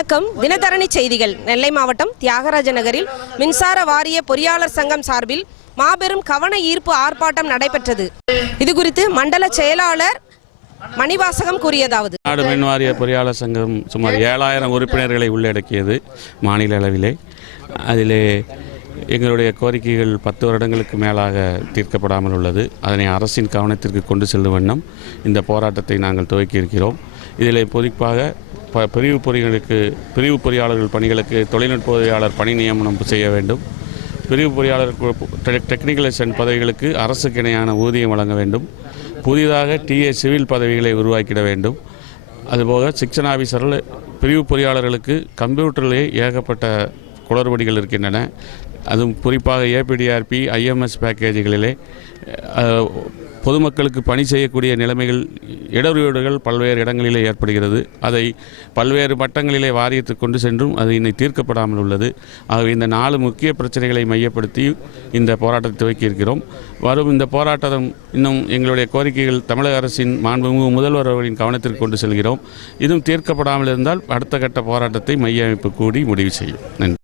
வணக்கம். தினதரணி செய்திகள். நெல்லை மாவட்டம் தியாகராஜ நகரில் மின்சார வாரிய பொறியாளர் சங்கம் சார்பில் மாபெரும் கவன ஈர்ப்பு ஆர்ப்பாட்டம் நடைபெற்றது. இது குறித்து மண்டல செயலாளர் மணிவாசகம் கூறியதாவது: நாடு மின் வாரிய பொறியாளர் சங்கம் சுமார் 7000 உறுப்பினர்களை உள்ளடக்கியது மாநில அளவிலே. அதிலே எங்களுடைய கோரிக்கைகள் 10 வருடங்களுக்கு மேலாக தீர்க்கப்படாமல் உள்ளது. அதனை அரசின் கவனத்திற்கு கொண்டு செல்லும் வண்ணம் இந்த போராட்டத்தை நாங்கள் துவக்கியிருக்கிறோம். இதில் குறிப்பாக பிரிவு பொறியாளர்கள் பணிகளுக்கு தொழில்நுட்ப பொறியாளர் பணி நியமனம் செய்ய வேண்டும். பிரிவு பொறியாளர் டெக்னிக்கல் அசிஸ்டன்ட் பதவிகளுக்கு அரசுக்கு இணையான ஊதியம் வழங்க வேண்டும். புதிதாக டிஏ சிவில் பதவிகளை உருவாக்கிட வேண்டும். அதுபோக செக்ஷன் ஆஃபீஸர்கள் பிரிவு பொறியாளர்களுக்கு கம்ப்யூட்டரிலே ஏகப்பட்ட குளறுபடிகள் இருக்கின்றன. அதுவும் குறிப்பாக ஏபிடிஆர்பி ஐஎம்எஸ் பேக்கேஜுகளிலே பொதுமக்களுக்கு பணி செய்யக்கூடிய நிலைமைகள் இடர்பாடுகள் பல்வேறு இடங்களிலே ஏற்படுகிறது. அதை பல்வேறு மட்டங்களிலே வாரியத்துக்கு கொண்டு சென்றும் அது இன்னும் தீர்க்கப்படாமல் உள்ளது. ஆகவே இந்த 4 முக்கிய பிரச்சனைகளை மையப்படுத்தி இந்த போராட்டத்தை துவக்கியிருக்கிறோம். வரும் இந்த போராட்டம் இன்னும் எங்களுடைய கோரிக்கைகள் தமிழக அரசின் மாண்புமிகு முதல்வர் அவர்களின் கவனத்திற்கு கொண்டு செல்கிறோம். இதுவும் தீர்க்கப்படாமல் இருந்தால் அடுத்த கட்ட போராட்டத்தை மைய அமைப்பு கூடி முடிவு செய்யும். நன்றி.